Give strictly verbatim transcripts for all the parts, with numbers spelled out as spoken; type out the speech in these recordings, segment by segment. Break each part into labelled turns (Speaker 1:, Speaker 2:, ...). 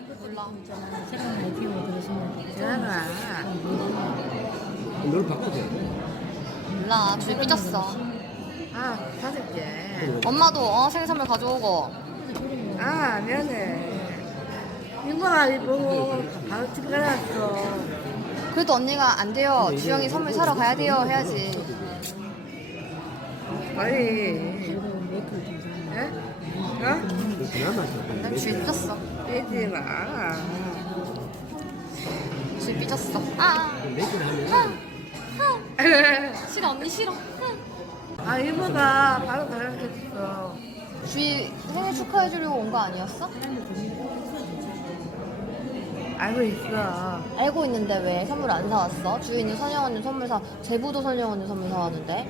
Speaker 1: 몰라.
Speaker 2: 사랑을 키우고 들으시면
Speaker 3: 괜찮아.
Speaker 4: 너를 바꿔도 돼.
Speaker 1: 몰라. 주위 삐졌어.
Speaker 3: 아, 사줄게.
Speaker 1: 엄마도 어, 생일 선물 가져오고.
Speaker 3: 아, 미안해. 이모가 이보고 바로 집에 가놨어.
Speaker 1: 그래도 언니가 안 돼요. 주영이 선물 사러 가야 돼요. 해야지.
Speaker 3: 빨리.
Speaker 2: 메이크업 좀
Speaker 3: 예? 어?
Speaker 4: 그나마
Speaker 1: 난 주위 삐졌어.
Speaker 3: 삐지 마.
Speaker 1: 주위 삐졌어. 아,
Speaker 4: 메이크를 하면
Speaker 1: 싫어. 언니 싫어.
Speaker 3: 아, 이모가 바로 가놨었어.
Speaker 1: 주희 생일 축하해주려고 온 거 아니었어?
Speaker 3: 알고 있어.
Speaker 1: 알고 있는데 왜 선물 안 사왔어? 주희는 선영 언니 선물 사, 제부도 선영 언니 선물 사왔는데.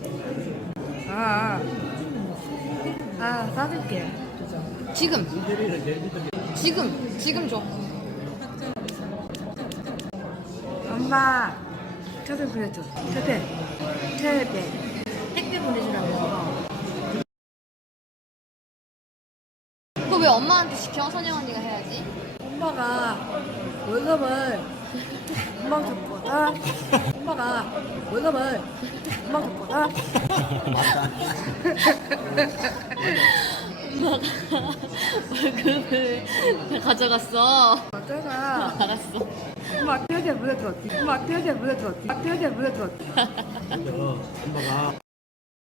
Speaker 3: 아, 아, 사줄게.
Speaker 1: 지금. 지금. 지금 줘.
Speaker 3: 엄마, 초대 보내줘. 초대. 초대.
Speaker 2: 택배 보내주라고.
Speaker 1: 그거 왜 엄마한테 시켜? 선영 언니가 해야지.
Speaker 3: 엄마가 월급을 엄마 줬거든. 엄마가 월급을 엄마 줬거든.
Speaker 1: 월급을 다 가져갔어.
Speaker 3: 맞잖아.
Speaker 1: 알았어.
Speaker 3: 엄마 태어제 보내줘. 엄마 태어제 보내줘. 엄마 태어제 보내줘.
Speaker 4: 엄마가